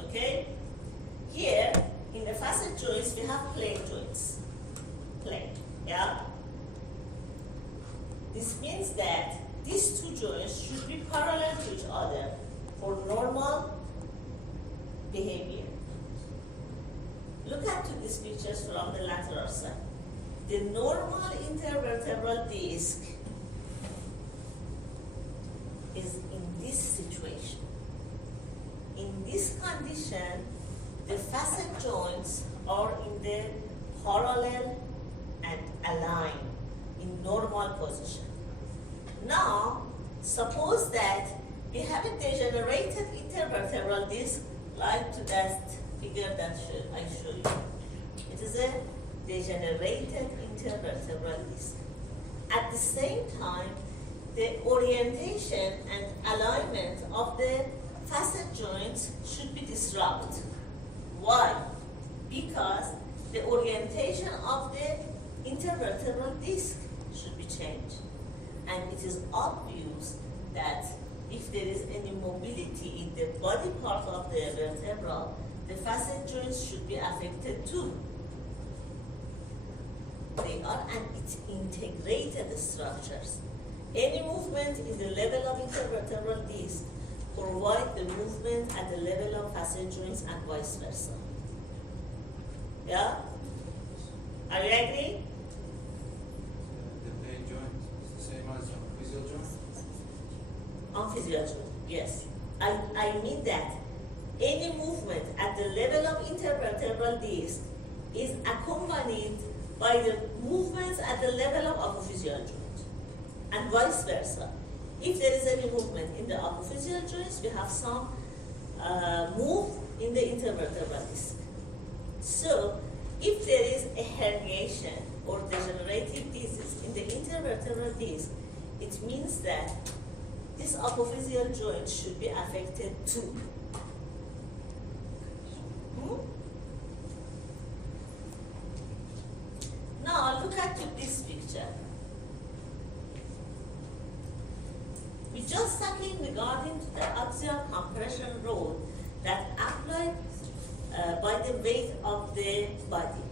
Okay? Here, in the facet joints, we have plane joints. Plane, yeah? This means that these two joints should be parallel to each other for normal behavior. Look at to these pictures from the lateral side. The normal intervertebral disc is in this situation. In this condition, the facet joints are in the parallel and aligned in normal position. Now, suppose that we have a degenerated intervertebral disc like to that figure that I show you. It is a degenerated intervertebral disc. At the same time, the orientation and alignment of the facet joints should be disrupted. Why? Because the orientation of the intervertebral disc should be changed. And it is obvious that if there is any mobility in the body part of the vertebra, the facet joints should be affected too. They are integrated structures. Any movement in the level of intervertebral disc provide the movement at the level of facet joints and vice versa. Yeah? Are you agree? The plane joint is the same as physical joint? On physical joint, yes. I mean that any movement at the level of intervertebral disc is accompanied by the movements at the level of apophyseal joint, and vice versa. If there is any movement in the apophyseal joints, we have some move in the intervertebral disc. So, if there is a herniation or degenerative disease in the intervertebral disc, it means that this apophyseal joint should be affected too. Now look at this picture. We just talking regarding the axial compression rod that applied by the weight of the body.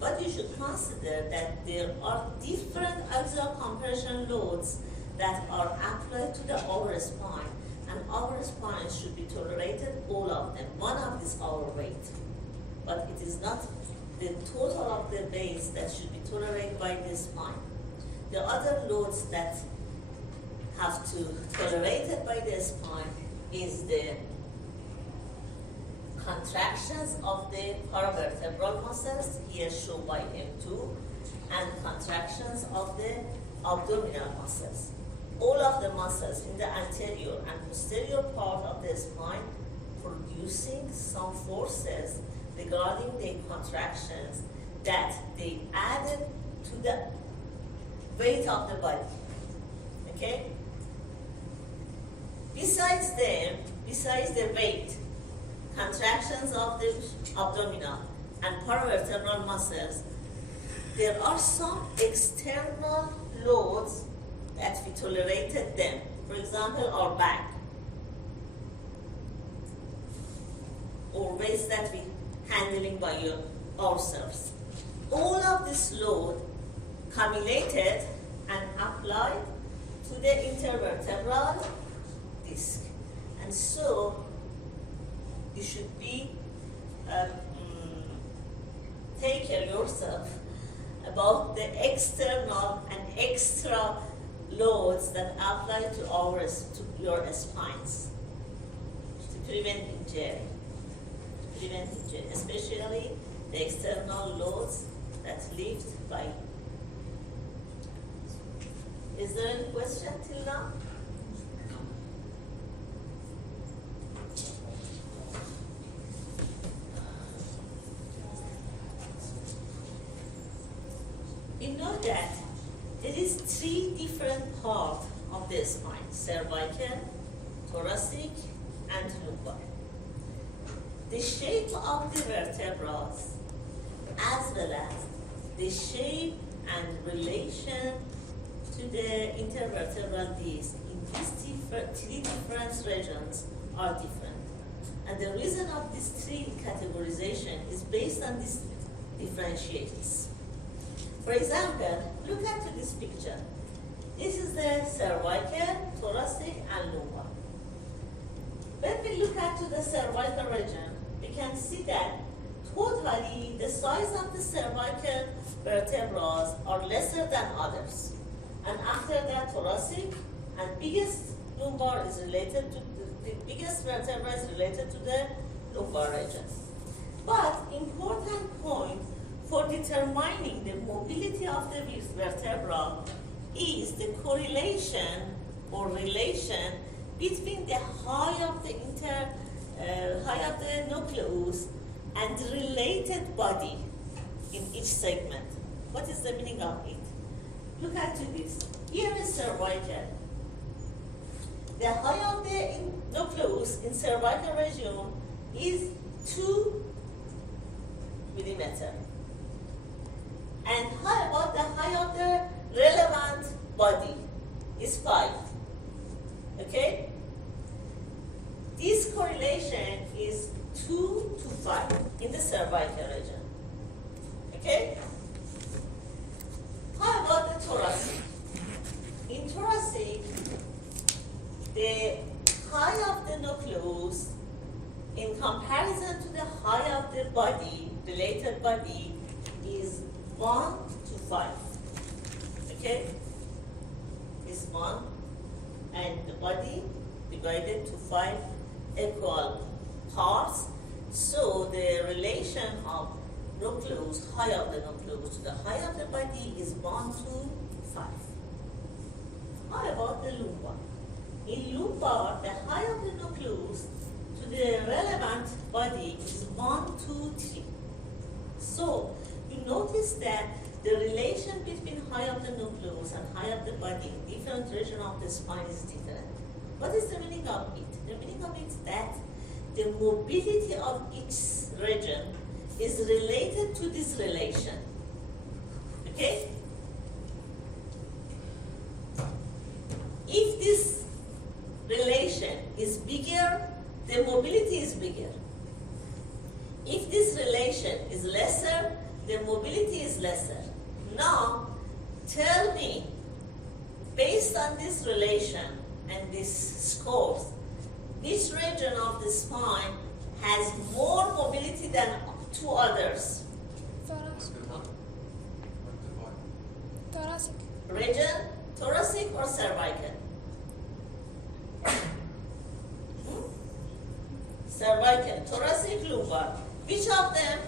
But you should consider that there are different axial compression loads that are applied to the our spine, and our spine should be tolerated, all of them. One of these our weight, but it is not the total of the base that should be tolerated by the spine. The other loads that have to tolerated by the spine is the contractions of the paravertebral muscles, here shown by M2, and contractions of the abdominal muscles. All of the muscles in the anterior and posterior part of the spine producing some forces regarding the contractions that they added to the weight of the body. Okay? Besides the weight, contractions of the abdominal and paravertebral muscles, there are some external loads that we tolerated them. For example, our back, or weights that we handling by ourselves. All of this load cumulated and applied to the intervertebral disc. And so you should be take care yourself about the external and extra loads that apply to your spines to prevent injury. Especially the external loads that lift by. Is there any question till now? You know that there is 3 different parts of the spine: cervical, thoracic, and lumbar. The shape of the vertebrae, as well as the shape and relation to the intervertebral disc in these 3 different regions are different. And the reason of this three categorization is based on these differentiators. For example, look at this picture. This is the cervical, thoracic, and lumbar. When we look at the cervical region, we can see that totally the size of the cervical vertebrae are lesser than others. And after that, thoracic and biggest lumbar is related to the biggest vertebra is related to the lumbar region. But important point for determining the mobility of the vertebra is the correlation or relation between the height of the nucleus and the related body in each segment. What is the meaning of it? Look at this. Here is cervical. The height of the nucleus in cervical region is 2 millimeter. And how about the height of the relevant body is 5. Okay? This correlation is 2 to 5 in the cervical region. Okay? How about the thoracic? In thoracic, the height of the nucleus in comparison to the height of the body, related body, is 1 to 5. Okay? Is 1 and the body divided to 5 equal parts. So the relation of nucleus, height of the nucleus to the height of the body is 1 to 5. How about the lumbar? In lumbar, the height of the nucleus to the relevant body is 1 to 3. So you notice that the relation between height of the nucleus and height of the body in different regions of the spine is different. What is the meaning of it? The meaning of it is that the mobility of each region is related to this relation. Okay? If this relation is bigger, the mobility is bigger. If this relation is lesser, the mobility is lesser. Now, tell me, based on this relation and this scores, which region of the spine has more mobility than two others? thoracic. Thoracic. Region, thoracic or cervical? Cervical, thoracic, lumbar. Which of them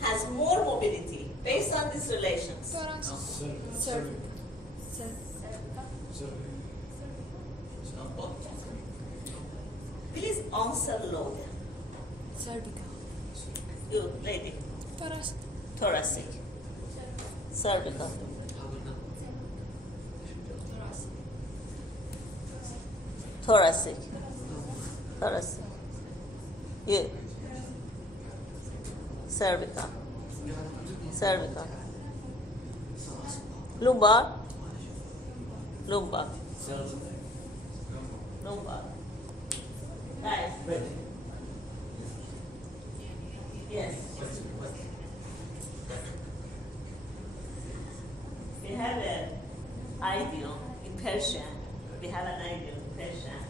has more mobility based on these relations? Thoracic. Cervical. Please answer louder. Cervical. You, lady. Thoracic. Thoracic. Cervical. Thoracic. Thoracic. You. Cervical. Cervical. Lumbar. Lumbar. Lumbar. Guys. Yes. We have an idiom in Persian. We have an idiom in Persian.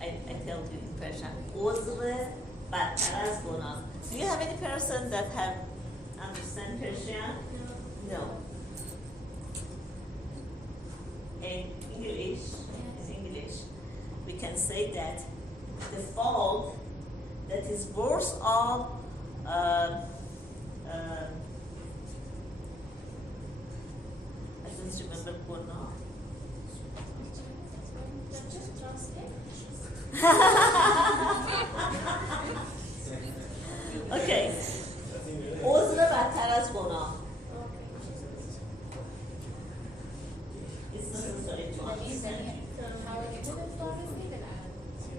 I tell you in Persian. عذر بدتر از گناه. Do you have any person that have understand Persian? No. In English, we can say that the fault that is worse of I don't remember guna. Okay. عذر بدتر از گناه. It's necessary to understand.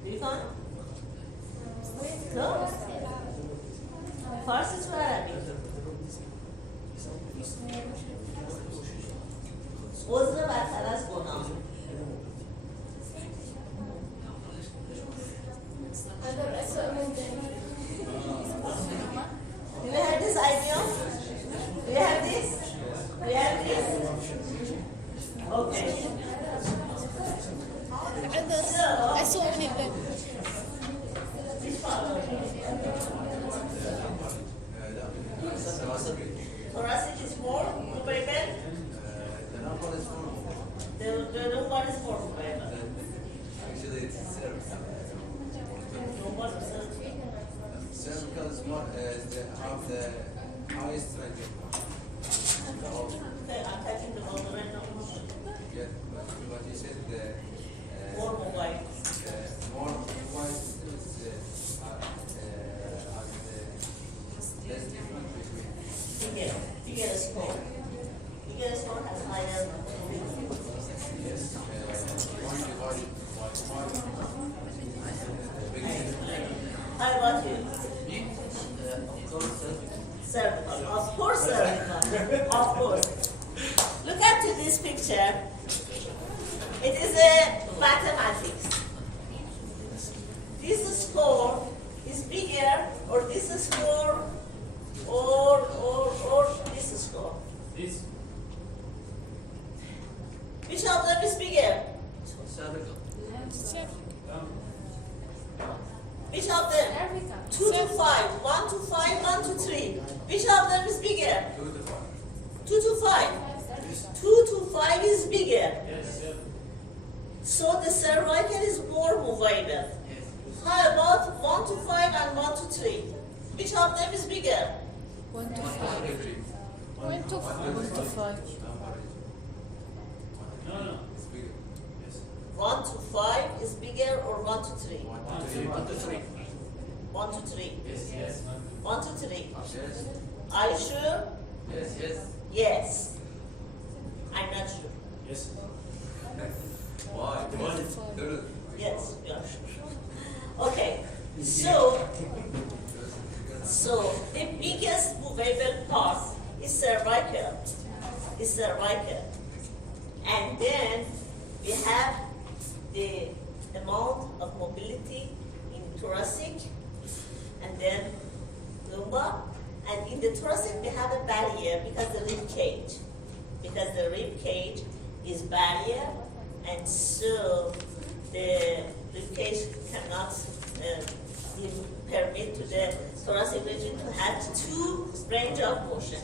Do you find? No? Farsi to Arabic. عذر بدتر از گناه. Thoracic is more movable. The number is more. The lumbar is more movable. Actually, it's cervical. Lumbar is Cervical is more, have the highest range of motion. okay, I'm touching the bottom right now. Yeah, but you said the More mobile. more wise is less different between. Bigger score. Bigger score has higher. Yes, one divided by one. How about you? Cervical. Of course, cervical. Of course. Look at this picture. It is a mathematics. This score is bigger, or this score, or this score. This Which of them is bigger? cervical. Which of them? 2 to 5. 1 to 5, 1 to 3. Which of them is bigger? 2 to 5. 2 to 5. 2 to 5 is bigger. Yes, sir. So the cervical is more movable. How about 1 to 5 and 1 to 3? Which of them is bigger? 1 to 5. 1 to 5. 1 to 5. No. It's bigger. Yes. 1 to 5 is bigger, or 1 to 3? 1 to 3. 1 to 3. Yes. 1 to 3. Yes. Are you sure? Yes. Yes. I'm not sure. Yes. Why? Yes, we are sure. Okay. So the biggest movable part is cervical. And then we have the amount of mobility in thoracic, and then lumbar. And in the thoracic we have a barrier because the rib cage is barrier, and so the rib cage cannot give permit to the thoracic region to have two range of motion.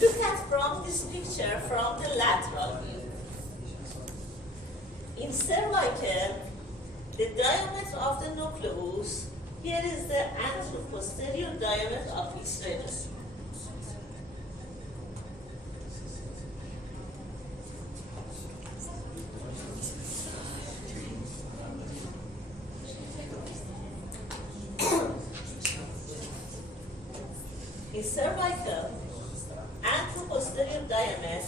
Look at from this picture from the lateral view. In cervical, the diameter of the nucleus, here is the anteroposterior diameter of each region. In cervical, anteroposterior diameter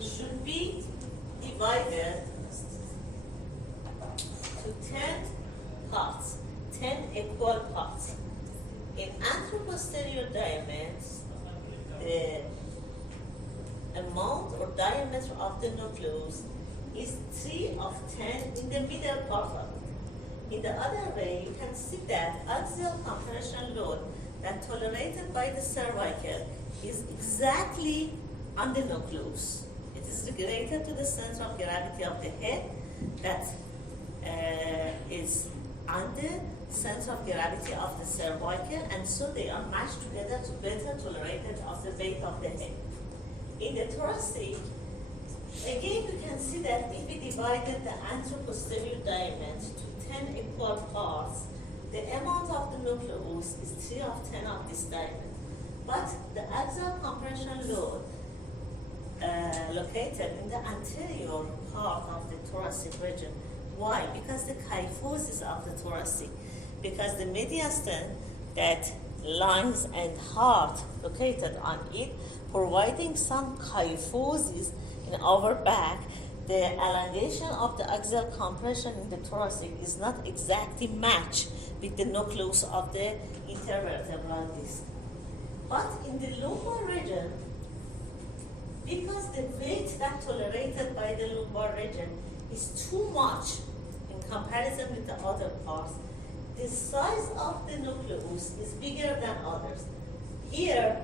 should be divided to 10 parts, 10 equal parts. In anteroposterior diameter, the amount or diameter of the nucleus is 3 of 10 in the middle part of it. In the other way, you can see that axial compression load that tolerated by the cervical is exactly on the nucleus. It is related to the center of gravity of the head that is on the center of gravity of the cervical, and so they are matched together to better tolerate of the weight of the head. In the thoracic, again you can see that if we divided the anteroposterior diameter to 10 equal parts, the amount of the nucleus is 3 of 10 of this diameter. But the axial compression load located in the anterior part of the thoracic region. Why? Because the kyphosis of the thoracic. Because the mediastin that lungs and heart located on it, providing some kyphosis in our back, the elongation of the axial compression in the thoracic is not exactly matched with the nucleus of the intervertebral disc. But in the lumbar region, because the weight that tolerated by the lumbar region is too much in comparison with the other parts, the size of the nucleus is bigger than others. Here,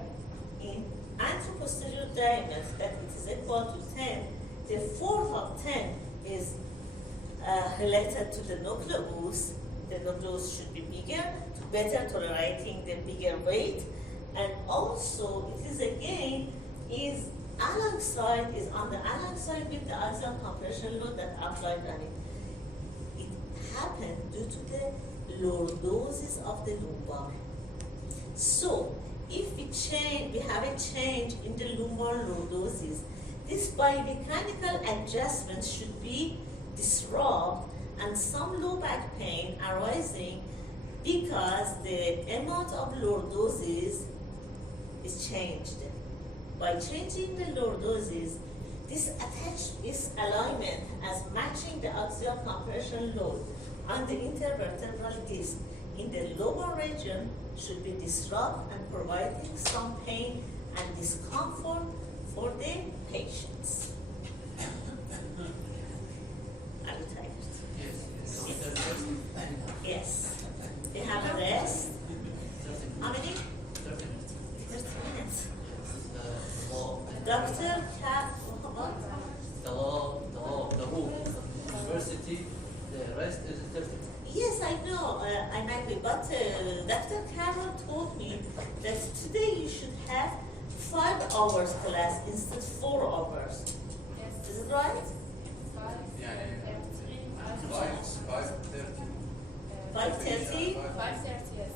in anteroposterior diameter, that it is equal to 10, the 4th of 10 is related to the nucleus. The nucleus should be bigger, to better tolerating the bigger weight. And also, it is again, is alongside, is on the alongside with the axial compression load that applied on it. It happened due to the lordosis of the lumbar. So, if we have a change in the lumbar lordosis, this biomechanical adjustment should be disrupted and some low back pain arising because the amount of lordosis is changed. By changing the lordosis, this alignment as matching the axial compression load on the intervertebral disc in the lower region should be disrupted and providing some pain and discomfort for the patients. Are you tired? Yes. They have a rest. How many? 30 minutes. Dr. Kat, what? The rule. University, the rest is 30. Yes, I know, I might be, but Dr. Carroll told me that today you should have 5 hours class instead of 4 hours. Yes. Is it right? 5:30. 5:30? 5:30, yes.